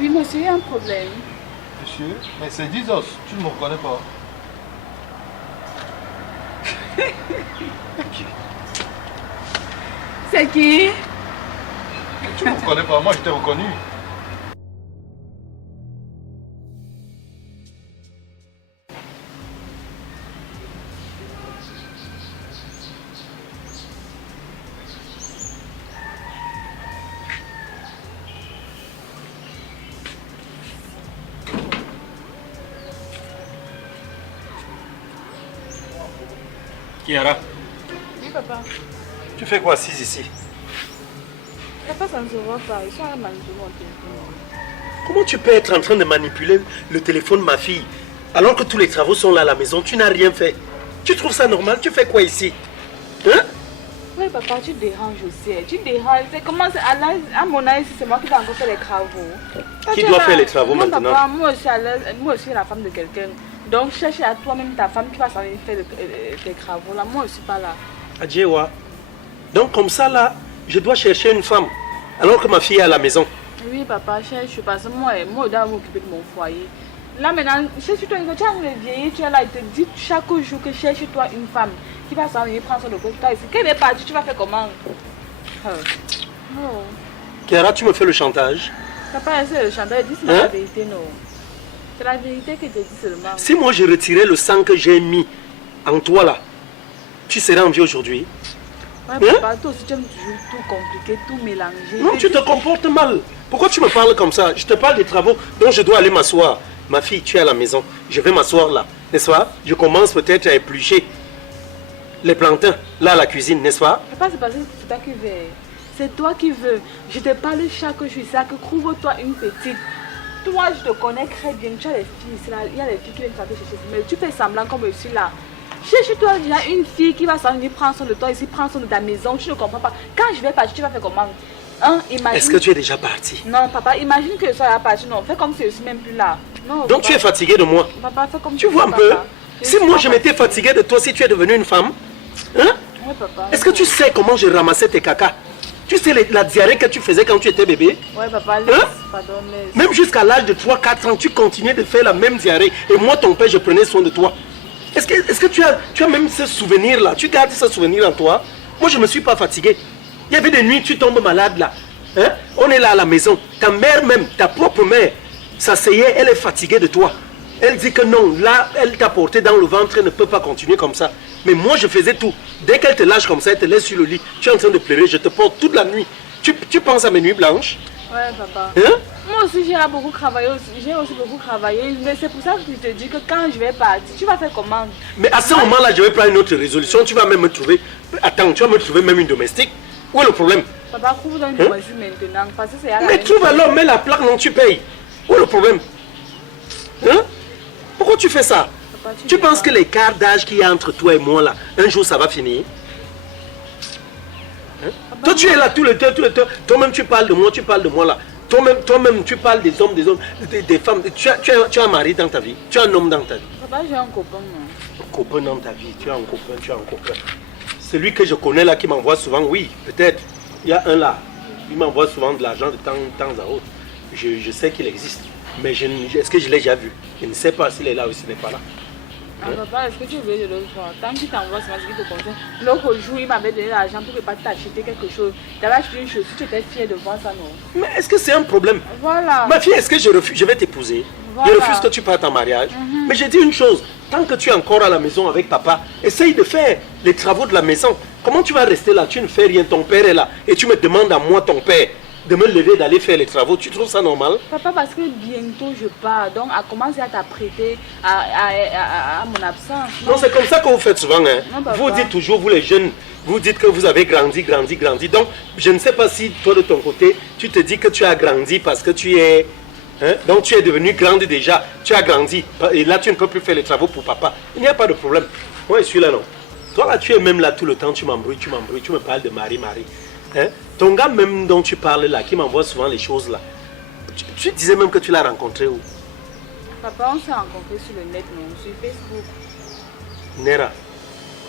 Oui, monsieur, il y a un problème. Monsieur, mais c'est Dizos, tu ne me reconnais pas. C'est qui? Tu ne me reconnais pas, moi je t'ai reconnu. Kiara, Oui, papa. tu fais quoi assise ici? Papa, ça ne se voit pas. Ils sont à manipuler mon téléphone. Comment tu peux être en train de manipuler le téléphone de ma fille alors que tous les travaux sont là à la maison? Tu n'as rien fait. Tu trouves ça normal? Tu fais quoi ici? Hein? Oui, papa, tu déranges aussi. Tu déranges. C'est comment à mon âge, c'est moi qui dois encore faire les travaux. Qui doit faire les travaux non, maintenant? Papa, moi aussi, la femme de quelqu'un. Donc, cherche à toi-même ta femme qui va s'en aller faire tes travaux. Là, moi aussi, pas là. Adjewa. Donc comme ça là, je dois chercher une femme alors que ma fille est à la maison. Oui, papa, cherche parce que moi, je dois m'occuper de mon foyer. Là maintenant, cherche-toi une femme, tu as le vieillir, tu es là, il te dit chaque jour que cherche-toi une femme qui va s'en venir prendre soin de toi ici. Quand elle est partie, tu vas faire comment? Oh. Kiara, tu me fais le chantage. Papa, c'est le chantage, dis la vérité, non. C'est la vérité que je te dis seulement. Si moi je retirais le sang que j'ai mis en toi là, tu serais en vie aujourd'hui. Ouais, papa, toi aussi tu aimes toujours tout compliquer, tout mélanger. Non, tu te comportes mal. Pourquoi tu me parles comme ça? Je te parle des travaux dont je dois aller m'asseoir. Ma fille, tu es à la maison. Je vais m'asseoir là, n'est-ce pas? Je commence peut-être à éplucher les plantains là à la cuisine, n'est-ce pas? Papa, c'est parce que c'est toi qui veux. C'est toi qui veux. Je te parle chaque jour, ça que trouve-toi une petite. Toi, je te connais très bien. Tu as les filles, là. Il y a les filles qui viennent chercher. Mais tu fais semblant comme je suis là. Cherche-toi déjà une fille qui va s'en venir prendre soin de toi ici, prendre soin de ta maison. Tu ne comprends pas. Quand je vais partir, tu vas faire comment? Hein? Imagine... Est-ce que tu es déjà parti? Non, papa, imagine que je sois parti. Non, fais comme si je ne suis même plus là. Non, donc papa. Tu es fatigué de moi? Papa, fais comme tu vois un peu? Si moi je m'étais fatigué de toi, si tu es devenue une femme, hein? Oui, papa. Est-ce que tu sais comment j'ai ramassé tes cacas? Tu sais la diarrhée que tu faisais quand tu étais bébé? Oui, papa, laisse, hein? Pardon, laisse. Même jusqu'à l'âge de 3-4 ans, tu continuais de faire la même diarrhée. Et moi, ton père, je prenais soin de toi. Est-ce que tu as même ce souvenir-là? Tu gardes ce souvenir en toi? Moi, je ne me suis pas fatigué. Il y avait des nuits, tu tombes malade là. Hein? On est là à la maison. Ta mère même, ta propre mère, s'asseyait, elle est fatiguée de toi. Elle dit que non, là, elle t'a porté dans le ventre, elle ne peut pas continuer comme ça. Mais moi, je faisais tout. Dès qu'elle te lâche comme ça, elle te laisse sur le lit. Tu es en train de pleurer, je te porte toute la nuit. Tu penses à mes nuits blanches? Ouais, papa. Hein? Moi aussi, j'ai beaucoup travaillé. J'ai aussi beaucoup travaillé. Mais c'est pour ça que je te dis que quand je vais partir, tu vas faire comment? Mais à ce moment-là, je vais prendre une autre résolution. Tu vas même me trouver. Attends, tu vas me trouver même une domestique. Où est le problème? Papa, trouve dans une domestique maintenant. Parce que c'est à la mais trouve alors, mets la plaque, non, tu payes. Où est le problème? Hein? Pourquoi tu fais ça? Papa, tu penses que l'écart d'âge qu'il y a entre toi et moi là, un jour ça va finir? Hein? Toi tu es là tout le temps. Toi-même tu parles de moi, là. Toi-même tu parles des hommes, des femmes. Tu as un mari dans ta vie, tu as un homme dans ta vie. Papa, j'ai un copain. Un copain dans ta vie, tu as un copain. Celui que je connais là qui m'envoie souvent, oui, peut-être. Il y a un là, il m'envoie souvent de l'argent de temps à autre. Je sais qu'il existe. Mais est-ce que je l'ai déjà vu? Je ne sais pas s'il est là ou s'il n'est pas là. Ah, papa, est-ce que tu veux de l'autre fois? Tant qu'il t'envoie, c'est ce qui te concerne. L'autre jour, il m'avait donné l'argent pour que pas t'acheter quelque chose. Tu avais acheté une chose, tu étais fière de voir ça, non? Mais est-ce que c'est un problème? Voilà. Ma fille, est-ce que je vais t'épouser? Voilà. Je refuse que tu partes en mariage. Mais j'ai dit une chose, tant que tu es encore à la maison avec papa, essaye de faire les travaux de la maison. Comment tu vas rester là? Tu ne fais rien, ton père est là. Et tu me demandes à moi, ton père, de me lever, d'aller faire les travaux. Tu trouves ça normal? Papa, parce que bientôt je pars, donc à commencer à t'apprêter à mon absence. Non, c'est comme ça que vous faites souvent. Hein? Non, papa. Vous dites toujours, vous les jeunes, vous dites que vous avez grandi. Donc, je ne sais pas si toi de ton côté, tu te dis que tu as grandi parce que tu es... Hein? Donc tu es devenu grande déjà, tu as grandi. Et là, tu ne peux plus faire les travaux pour papa. Il n'y a pas de problème. Moi, je suis là, non. Toi, là, tu es même là tout le temps, tu m'embrouilles. Tu me parles de Marie. Hein? Ton gars même dont tu parles là, qui m'envoie souvent les choses là, tu disais même que tu l'as rencontré où? Papa, on s'est rencontrés sur le net, non, sur Facebook. Nera,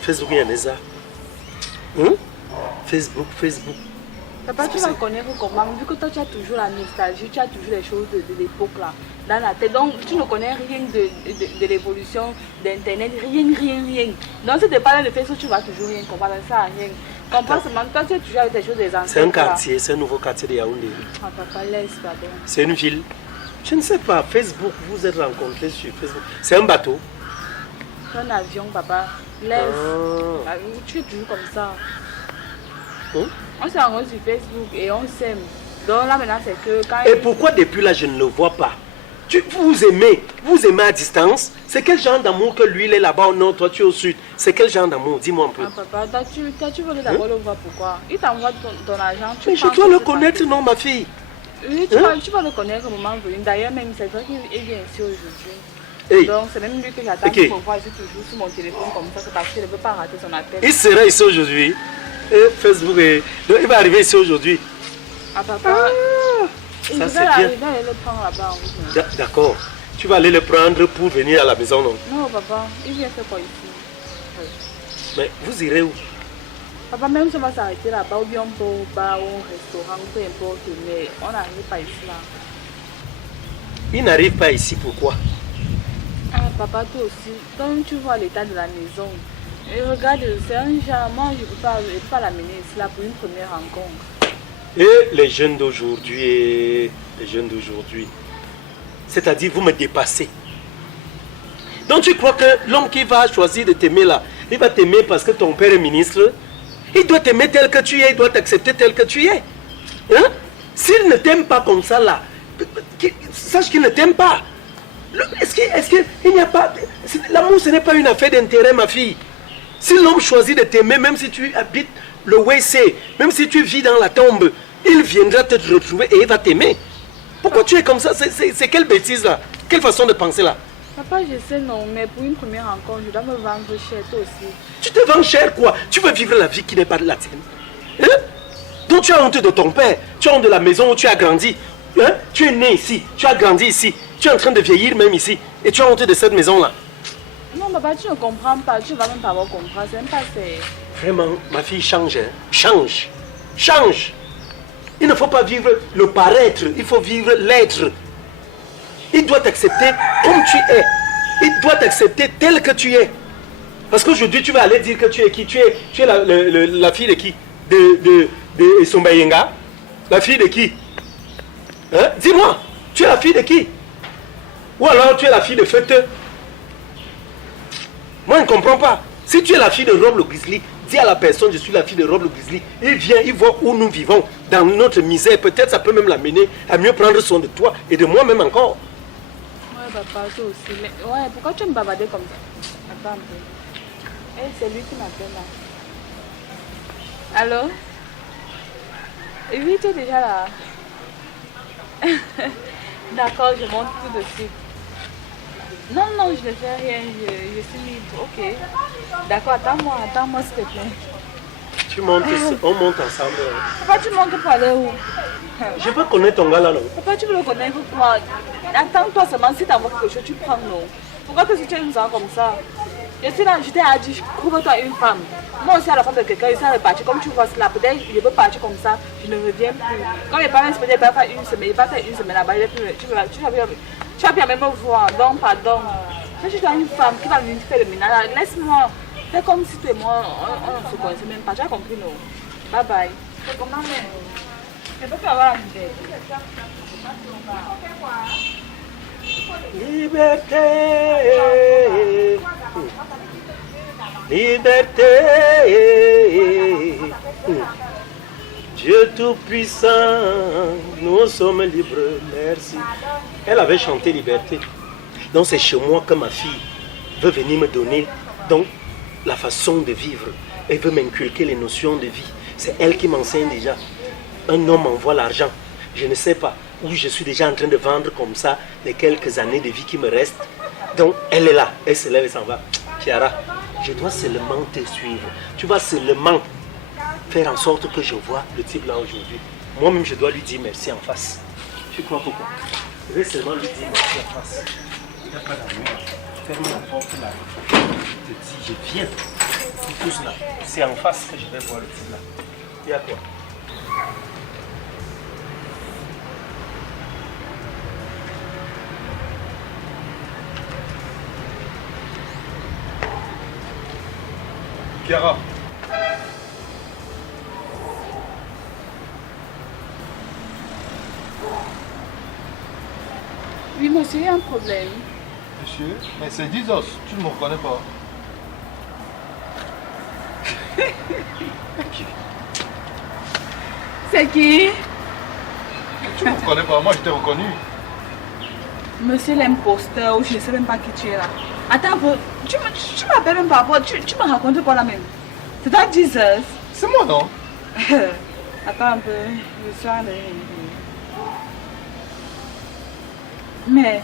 Facebook il y a ça. Facebook. Papa, tu vas connaître comment, vu que toi tu as toujours la nostalgie, tu as toujours les choses de l'époque là dans la tête. Donc tu ne connais rien de l'évolution d'internet, rien. Donc si tu parles de Facebook, tu vas toujours rien comprendre, ça rien. Comprends seulement, toi tu as toujours avec des choses des anciens. C'est un quartier, c'est un nouveau quartier de Yaoundé. Ah papa, laisse pardon. C'est une ville. Je ne sais pas, Facebook, vous êtes rencontrés sur Facebook. C'est un bateau. C'est un avion papa, laisse. Ah, tu es toujours comme ça. On s'est rencontrés sur Facebook et on s'aime. Donc là maintenant c'est que quand... Et pourquoi depuis là je ne le vois pas? Vous vous aimez à distance. C'est quel genre d'amour que lui il est là-bas au nord, toi tu es au sud? C'est quel genre d'amour? Dis-moi un peu. Ah papa, tu veux d'abord le voir pourquoi? Il t'envoie ton argent. Mais je dois le connaître, non ma fille? Oui, tu vas le connaître au moment venu. D'ailleurs même c'est toi qui vient ici aujourd'hui. Hey. Donc c'est même lui que j'attends pour voir ici toujours sur mon téléphone comme ça, c'est parce qu'il ne veut pas rater son appel. Il sera ici aujourd'hui. Et Facebook donc il va arriver ici aujourd'hui. Ah papa, il va ça c'est bien. aller le prendre là-bas en route. D'accord. Tu vas aller le prendre pour venir à la maison, non? Non papa, il vient faire quoi ici? Mais vous irez où? Papa, même si on va s'arrêter là-bas ou bien on peut au bar ou au restaurant, peu importe, mais on n'arrive pas ici là. Il n'arrive pas ici, pourquoi? Ah papa, toi aussi, donc tu vois l'état de la maison. Et regarde, c'est un genre, moi je ne peux pas l'amener ici là pour une première rencontre. Et les jeunes d'aujourd'hui, c'est-à-dire vous me dépassez. Donc tu crois que l'homme qui va choisir de t'aimer là, il va t'aimer parce que ton père est ministre? Il doit t'aimer tel que tu es, il doit t'accepter tel que tu es. Hein? S'il ne t'aime pas comme ça là, sache qu'il ne t'aime pas. Est-ce qu'il n'y a pas... L'amour ce n'est pas une affaire d'intérêt ma fille. Si l'homme choisit de t'aimer, même si tu habites le WC, même si tu vis dans la tombe, il viendra te retrouver et il va t'aimer. Pourquoi tu es comme ça? C'est quelle bêtise là? Quelle façon de penser là? Papa, je sais non, mais pour une première rencontre, je dois me vendre cher toi aussi. Tu te vends cher quoi? Tu veux vivre la vie qui n'est pas de la tienne. Hein? Donc tu as honte de ton père, tu as honte de la maison où tu as grandi. Hein? Tu es né ici, tu as grandi ici, tu es en train de vieillir même ici. Et tu as honte de cette maison là. Non papa, tu ne comprends pas, tu ne vas même pas avoir compris, c'est même pas c'est... Vraiment, ma fille change, hein? Change. Il ne faut pas vivre le paraître, il faut vivre l'être. Il doit t'accepter comme tu es. Il doit t'accepter tel que tu es. Parce qu'aujourd'hui, tu vas aller dire que tu es qui? Tu es la fille de qui? De Sombayenga? La fille de qui? Hein? Dis-moi, tu es la fille de qui? Ou alors tu es la fille de Fête? Moi, je ne comprends pas. Si tu es la fille de Rob le Grizzly, dis à la personne, je suis la fille de Rob le Grizzly. Il vient, il voit où nous vivons, dans notre misère. Peut-être ça peut même l'amener à mieux prendre soin de toi et de moi-même encore. Ouais, papa, toi aussi. Mais ouais, pourquoi tu me bavarder comme ça? Attends un peu. Eh, c'est lui qui m'appelle là. Allô? Oui, tu es déjà là. D'accord, je monte tout de suite. Non, je ne fais rien, je suis libre. Ok. D'accord, attends-moi s'il te plaît. Tu montes, on monte ensemble. Papa, tu montes pour aller où? Je veux connaître ton gars là, non? Papa, tu veux le connaître quoi? Attends-toi seulement, si tu envoies quelque chose, tu prends non. Pourquoi tu es une femme comme ça? Je suis là, je t'ai dit, trouve-toi une femme. Moi aussi, à la femme de quelqu'un, je sais partir comme tu vois cela. Peut-être je peux partir comme ça, je ne reviens plus. Quand les parents se peut-être pas faire une semaine, il va faire une semaine là-bas, tu vas bien même me voir. Donc, pardon. Si tu as une femme qui va venir faire le ménage, laisse-moi. Fais comme si toi et moi, on ne se connaissait même pas. Tu as compris, non? Bye bye. C'est comment même? Je peux pas avoir la idée. Liberté, liberté, Dieu Tout-Puissant, nous sommes libres, merci. Elle avait chanté liberté. Donc c'est chez moi que ma fille veut venir me donner donc, la façon de vivre. Elle veut m'inculquer les notions de vie. C'est elle qui m'enseigne déjà. Un homme envoie l'argent. Je ne sais pas où je suis déjà en train de vendre comme ça les quelques années de vie qui me restent. Donc elle est là, elle se lève et s'en va. Chiara, je dois seulement te suivre. Tu vas seulement faire en sorte que je vois le type là aujourd'hui. Moi-même, je dois lui dire merci en face. Tu crois pourquoi? Je vais seulement lui dire merci en face. Il n'y a pas d'amour. Ferme la porte là. Je te dis, je viens. Tout cela. C'est en face que je vais voir le type là. Il y a quoi? Chiara, Oui, monsieur, il y a un problème. monsieur, mais c'est Dizos, tu ne me reconnais pas. C'est qui? Tu ne me reconnais pas, moi je t'ai reconnu. Monsieur l'imposteur, ou je ne sais même pas qui tu es là. Attends un peu, tu m'appelles même pas, tu me racontes quoi là même? C'est toi Jesus? C'est moi non? Attends un peu, je suis en train de rêver. Mais,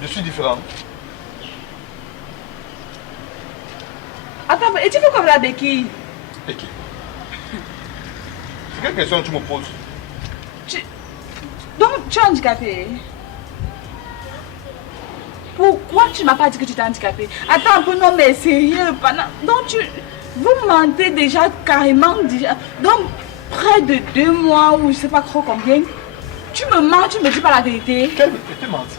Je suis différent. attends, et tu fais comme la béquille? Et qui? C'est quelle question tu me poses? Donc, tu es handicapé? Pourquoi tu ne m'as pas dit que tu étais handicapé? Attends un peu, non mais sérieux. Donc, vous mentez déjà carrément, donc près de 2 mois ou je ne sais pas trop combien. Tu me mens, tu ne me dis pas la vérité. Quelle vérité menti?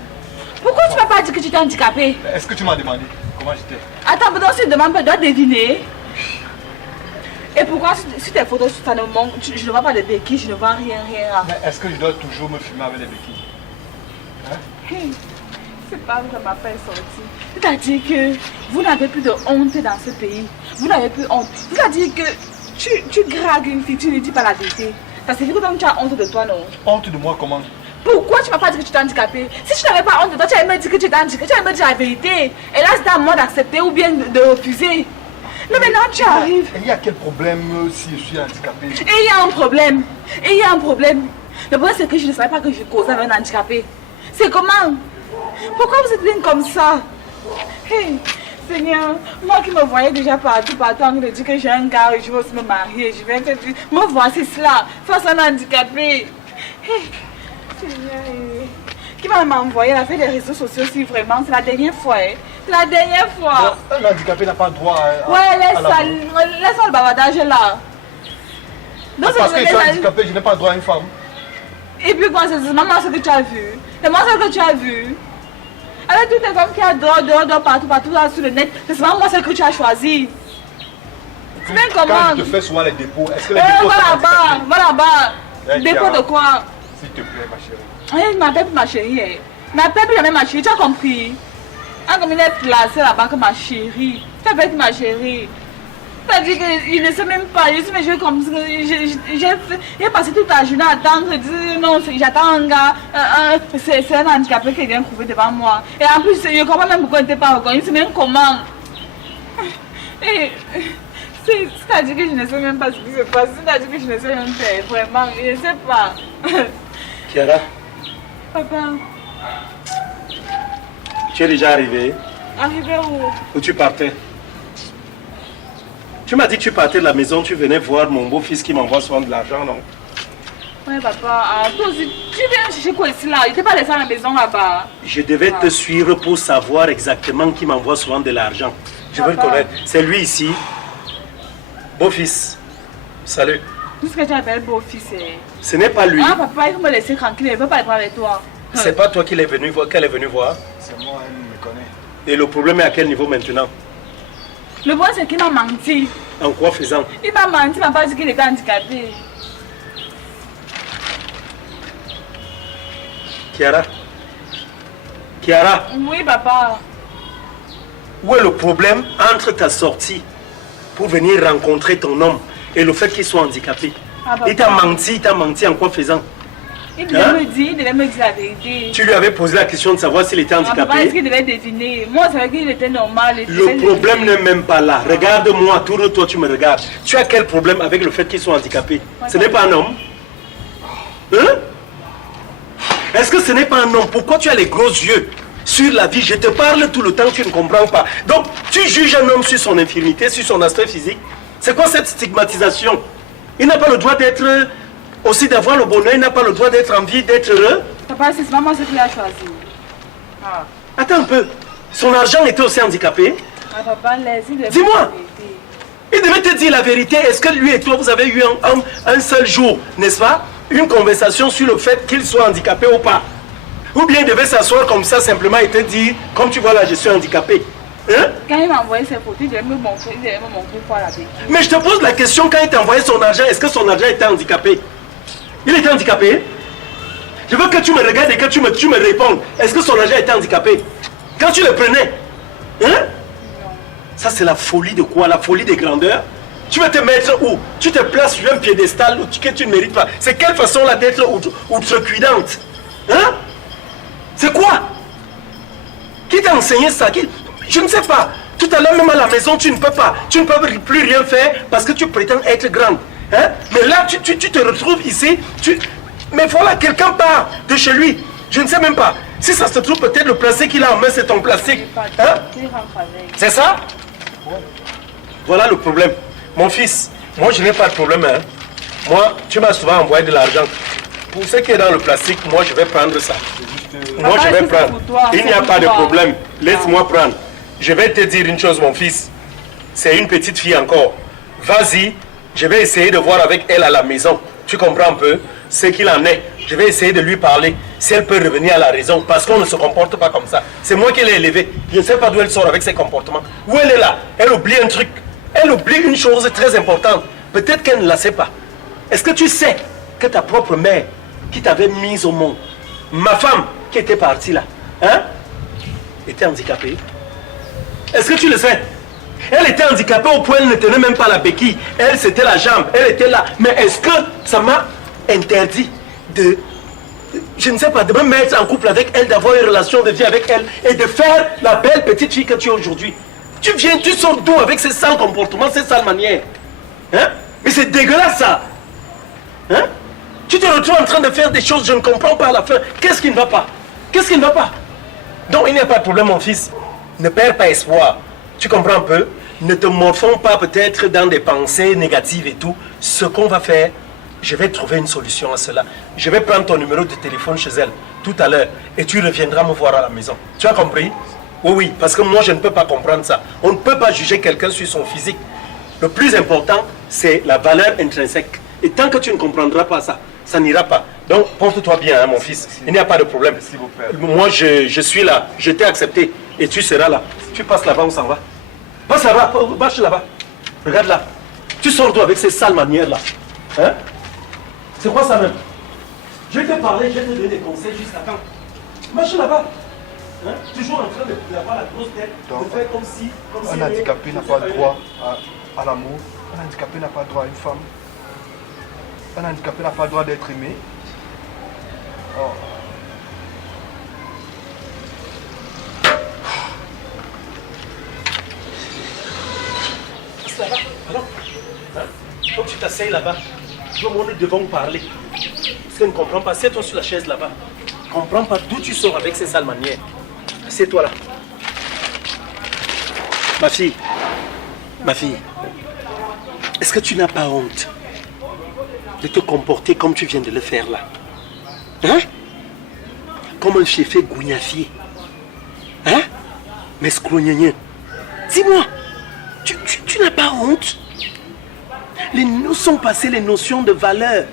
Pourquoi tu ne m'as pas dit que tu étais handicapé? Est-ce que tu m'as demandé comment j'étais? Attends, mais donc si tu demandes, tu dois deviner. Et pourquoi sur tes photos, ça ne manque, je ne vois pas de béquilles, je ne vois rien. Mais est-ce que je dois toujours me filmer avec les béquilles? Hein? Hey, c'est pas où ça m'a fait sortir. C'est-à-dire que vous n'avez plus de honte dans ce pays. Vous n'avez plus honte. C'est-à-dire que tu dragues une fille, tu ne dis pas la vérité. Ça signifie que donc tu as honte de toi, non? Honte de moi comment? Pourquoi tu m'as pas dit que tu étais handicapé? Si tu n'avais pas honte de toi, tu allais me dire que tu étais handicapé, tu allais me dire la vérité. Et là, c'est à moi d'accepter ou bien de refuser. Mais maintenant, tu arrives. Il y a quel problème si je suis handicapé? Et il y a un problème. Et il y a un problème. Le problème, c'est que je ne savais pas que je causais avec un handicapé. C'est comment? Pourquoi vous êtes bien comme ça? Hey, Seigneur, moi qui me voyais déjà partout, en train de dire que j'ai un gars et je veux aussi me marier, je vais faire... Me voici cela, face à un handicapé. Hey, Seigneur, qui va m'envoyer la fait des réseaux sociaux si vraiment, c'est la dernière fois. Hein? C'est la dernière fois. Un handicapé n'a pas droit à... Ouais, laisse le bavardage là. Donc, Parce que je suis handicapé, je n'ai pas droit à une femme. Et puis quoi, c'est maman ce que tu as vu. C'est moi ce que tu as vu. Avec toutes les femmes qui adorent, dehors, partout là sur le net, c'est vraiment moi ce que tu as choisi. C'est bien comment? Quand je te fais souvent les dépôts, est-ce que les dépôts sont va là-bas. Dépôt de quoi? S'il te plaît, ma chérie. Il m'appelle plus ma chérie. Il m'appelle plus jamais ma chérie, tu as compris? Ah, comme il est placé là-bas comme ma chérie. Tu appelles ma chérie. C'est-à-dire qu'il ne sait même pas. Je suis mais je comme j'ai passé toute la journée à attendre. Je dis non, j'attends un gars. C'est un handicapé qui vient trouver devant moi. Et en plus, je comprends même pourquoi il n'était pas reconnu. C'est même comment. C'est-à-dire que je ne sais même pas ce qui se passe. C'est-à-dire que je ne sais même pas. Vraiment, je ne sais pas. Chiara, Papa, tu es déjà arrivé? arrivé où? Où tu partais? Tu m'as dit que tu partais de la maison, tu venais voir mon beau-fils qui m'envoie souvent de l'argent, non? Ouais, papa, toi aussi, tu viens chercher quoi ici là? Il t'est pas laissé à la maison là-bas. Je devais te suivre pour savoir exactement qui m'envoie souvent de l'argent. Je veux le connaître. C'est lui ici. Beau-fils. Salut. Tout ce que tu appelles beau-fils, c'est... Ce n'est pas lui. Ah, papa, il faut me laisser tranquille, il ne veut pas parler avec toi. C'est pas toi qu'elle est venue voir. C'est moi, elle me connaît. Et le problème est à quel niveau maintenant? Le bon, c'est qu'il m'a menti. En quoi faisant? Il m'a menti, il m'a pas dit qu'il était handicapé. Chiara? Chiara? Oui, papa. Où est le problème entre ta sortie pour venir rencontrer ton homme et le fait qu'il soit handicapé? Ah, papa. Il t'a menti en quoi faisant? Il devait me dire la vérité. Tu lui avais posé la question de savoir s'il était Ah, papa, est-ce handicapé? qu'il devait deviner? Moi, je savais qu'il était normal. Le problème n'est même pas là. Regarde-moi, tourne-toi, tu me regardes. Tu as quel problème avec le fait qu'il soit handicapé? Ce n'est pas un homme? Hein? Est-ce que ce n'est pas un homme? Pourquoi tu as les gros yeux sur la vie? Je te parle tout le temps, tu ne comprends pas. Donc, tu juges un homme sur son infirmité, sur son aspect physique. C'est quoi cette stigmatisation? Il n'a pas le droit d'être... aussi d'avoir le bonheur, il n'a pas le droit d'être en vie, d'être heureux. Papa, c'est maman ce qu'il a choisi. Ah, Attends un peu. Son argent était aussi handicapé. ah papa, laisse-le. Dis-moi. Il devait te dire la vérité. Est-ce que lui et toi, vous avez eu un seul jour, n'est-ce pas, une conversation sur le fait qu'il soit handicapé ou pas? Ou bien il devait s'asseoir comme ça simplement et te dire, comme tu vois là, je suis handicapé. Hein? Quand il m'a envoyé ses photos, il devait me montrer quoi la béquille. Mais je te pose la question, quand il t'a envoyé son argent, est-ce que son argent était handicapé? Il était handicapé? Je veux que tu me regardes et que tu me répondes. Est-ce que son argent était handicapé? Quand tu le prenais? Hein? Ça c'est la folie de quoi? La folie des grandeurs? Tu vas te mettre où? Tu te places sur un piédestal que tu ne mérites pas. C'est quelle façon là d'être outrecuidante? Hein? C'est quoi? Qui t'a enseigné ça? Je ne sais pas. Tout à l'heure même à la maison tu ne peux pas. Tu ne peux plus rien faire parce que tu prétends être grande. Hein? Mais là tu te retrouves ici. Mais voilà, quelqu'un part de chez lui. Je ne sais même pas. Si ça se trouve, peut-être le plastique qu'il a en main, c'est ton plastique. Hein? C'est ça? Voilà le problème. Mon fils, moi je n'ai pas de problème. Hein. Moi, tu m'as souvent envoyé de l'argent. Pour ce qui est dans le plastique, moi je vais prendre ça. Moi je vais prendre. Il n'y a pas de problème. Laisse-moi prendre. Je vais te dire une chose, mon fils. C'est une petite fille encore. Vas-y, je vais essayer de voir avec elle à la maison. Tu comprends un peu ce qu'il en est. Je vais essayer de lui parler. Si elle peut revenir à la raison. Parce qu'on ne se comporte pas comme ça. C'est moi qui l'ai élevée. Je ne sais pas d'où elle sort avec ses comportements. Où elle est là? Elle oublie un truc. Elle oublie une chose très importante. Peut-être qu'elle ne la sait pas. Est-ce que tu sais que ta propre mère qui t'avait mise au monde, ma femme qui était partie là, hein, était handicapée? Est-ce que tu le sais? Elle était handicapée au point où elle ne tenait même pas la béquille. Elle, c'était la jambe. Elle était là. Mais est-ce que ça m'a interdit de, je ne sais pas, de me mettre en couple avec elle, d'avoir une relation de vie avec elle et de faire la belle petite fille que tu es aujourd'hui? Tu viens, tu sors d'où avec ces sales comportements, ces sales manières? Hein? Mais c'est dégueulasse ça! Hein? Tu te retrouves en train de faire des choses, je ne comprends pas à la fin. Qu'est-ce qui ne va pas? Qu'est-ce qui ne va pas? Donc il n'y a pas de problème, mon fils. Ne perds pas espoir. Tu comprends un peu? Ne te morfons pas peut-être dans des pensées négatives et tout. Ce qu'on va faire, je vais trouver une solution à cela. Je vais prendre ton numéro de téléphone chez elle tout à l'heure et tu reviendras me voir à la maison. Tu as compris? Oui, oui, parce que moi je ne peux pas comprendre ça. On ne peut pas juger quelqu'un sur son physique. Le plus important, c'est la valeur intrinsèque. Et tant que tu ne comprendras pas ça, ça n'ira pas. Donc, porte-toi bien, hein, mon fils. Il n'y a pas de problème. Merci, mon père. Moi, je suis là. Je t'ai accepté. Et tu seras là. Tu passes là-bas, on s'en va. Passe là-bas, marche là-bas. Regarde là. Tu sors d'où avec ces sales manières-là? Hein? C'est quoi ça même? Je vais te parler, je vais te donner des conseils jusqu'à quand? Marche là-bas. Hein? Toujours en train d'avoir la grosse tête, de faire comme si... Un handicapé n'a pas droit à l'amour. Un handicapé n'a pas droit à une femme. Un handicapé n'a pas le droit d'être aimé. Oh. Passe là-bas, alors. Hein? Faut que tu t'asseyes là-bas. Nous devons parler. Parce que ne comprends pas, assieds-toi sur la chaise là-bas. Je ne comprends pas d'où tu sors avec ces sales manières. Assieds-toi là. Ma fille, est-ce que tu n'as pas honte de te comporter comme tu viens de le faire là? Hein? Comme un chefé gougnafié. Hein? Mais scrognagné. Dis-moi, tu n'as pas honte? Nous sont passées les notions de valeur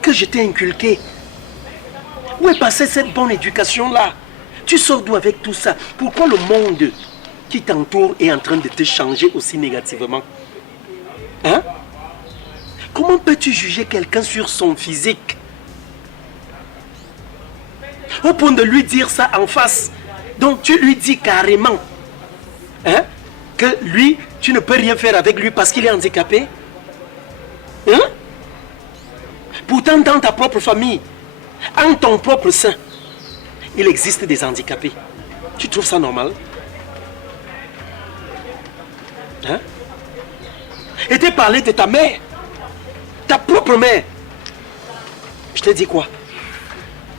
que je t'ai inculquées. Où est passée cette bonne éducation là? Tu sors d'où avec tout ça? Pourquoi le monde qui t'entoure est en train de te changer aussi négativement? Hein? Comment peux-tu juger quelqu'un sur son physique? Au point de lui dire ça en face. Donc tu lui dis carrément, hein, que lui, tu ne peux rien faire avec lui parce qu'il est handicapé? Hein? Pourtant dans ta propre famille, en ton propre sein, il existe des handicapés. Tu trouves ça normal? Hein? Et t'es parlé de ta mère, ta propre mère. Je t'ai dit quoi?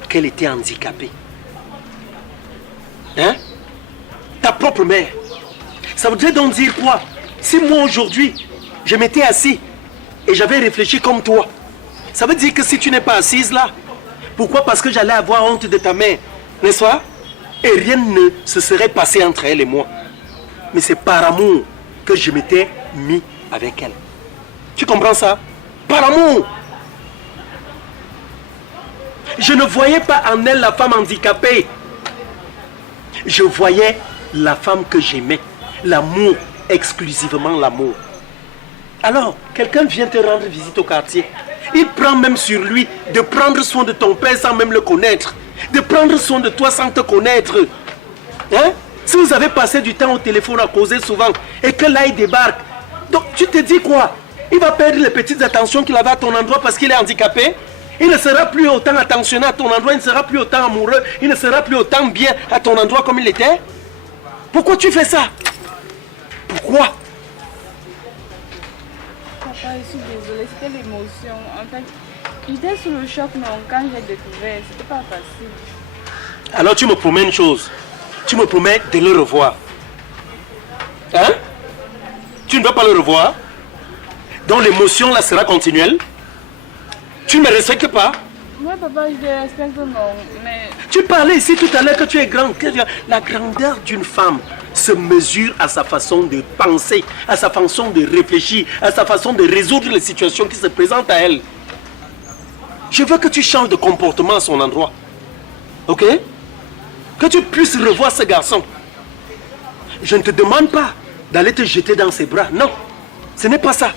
Qu'elle était handicapée. Hein? Ta propre mère. Ça voudrait donc dire quoi? Si moi aujourd'hui, je m'étais assis et j'avais réfléchi comme toi, ça veut dire que si tu n'es pas assise là, pourquoi? Parce que j'allais avoir honte de ta mère, n'est-ce pas? Et rien ne se serait passé entre elle et moi. Mais c'est par amour que je m'étais mis avec elle. Tu comprends ça? Par amour. Je ne voyais pas en elle la femme handicapée. Je voyais la femme que j'aimais. L'amour, exclusivement l'amour. Alors, quelqu'un vient te rendre visite au quartier. Il prend même sur lui de prendre soin de ton père sans même le connaître. De prendre soin de toi sans te connaître. Hein? Si vous avez passé du temps au téléphone à causer souvent et que là il débarque, donc tu te dis quoi? Il va perdre les petites attentions qu'il avait à ton endroit parce qu'il est handicapé. Il ne sera plus autant attentionné à ton endroit, il ne sera plus autant amoureux, il ne sera plus autant bien à ton endroit comme il était. Pourquoi tu fais ça? Pourquoi? Papa, je suis désolée, c'était l'émotion. En fait, j'étais sous le choc, mais quand j'ai découvert, c'était pas facile. Alors tu me promets une chose. Tu me promets de le revoir. Hein? Tu ne veux pas le revoir? Donc l'émotion là sera continuelle? Tu ne me respectes pas? Moi, papa, je te respecte, non, mais... Tu parlais ici tout à l'heure que tu es grand. La grandeur d'une femme se mesure à sa façon de penser, à sa façon de réfléchir, à sa façon de résoudre les situations qui se présentent à elle. Je veux que tu changes de comportement à son endroit. Ok? Que tu puisses revoir ce garçon. Je ne te demande pas d'aller te jeter dans ses bras. Non, ce n'est pas ça.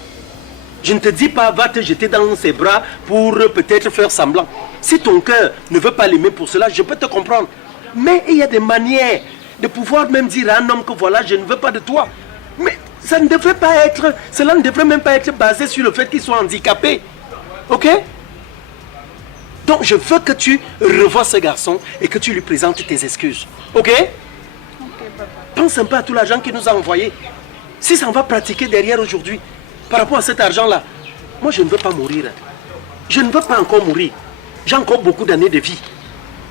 Je ne te dis pas, va te jeter dans ses bras pour peut-être faire semblant. Si ton cœur ne veut pas l'aimer pour cela, je peux te comprendre. Mais il y a des manières de pouvoir même dire à un homme que voilà, je ne veux pas de toi. Mais ça ne devrait pas être, cela ne devrait même pas être basé sur le fait qu'il soit handicapé. Ok? Donc je veux que tu revoies ce garçon et que tu lui présentes tes excuses. Ok? Ok, papa. Pense un peu à tout l'argent qu'il nous a envoyé. Si ça en va pratiquer derrière aujourd'hui, par rapport à cet argent-là, moi je ne veux pas mourir. Je ne veux pas encore mourir. J'ai encore beaucoup d'années de vie.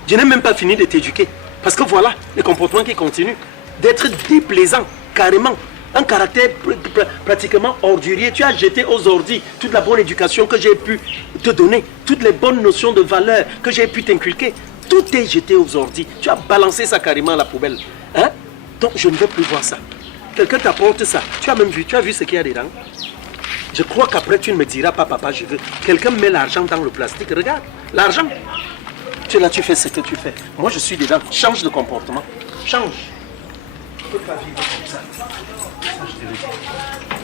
Je n'ai même pas fini de t'éduquer. Parce que voilà, le comportement qui continue d'être déplaisant, carrément. Un caractère pratiquement ordurier. Tu as jeté aux ordis toute la bonne éducation que j'ai pu te donner, toutes les bonnes notions de valeur que j'ai pu t'inculquer. Tout est jeté aux ordis. Tu as balancé ça carrément à la poubelle. Hein? Donc je ne veux plus voir ça. Quelqu'un t'apporte ça. Tu as vu ce qu'il y a dedans? Je crois qu'après tu ne me diras pas, papa, je veux. Quelqu'un met l'argent dans le plastique. Regarde, l'argent. Tu es là, tu fais ce que tu fais. Moi, je suis dedans. Change de comportement. Change. Je ne peux pas vivre comme ça. Ça, je te le dis.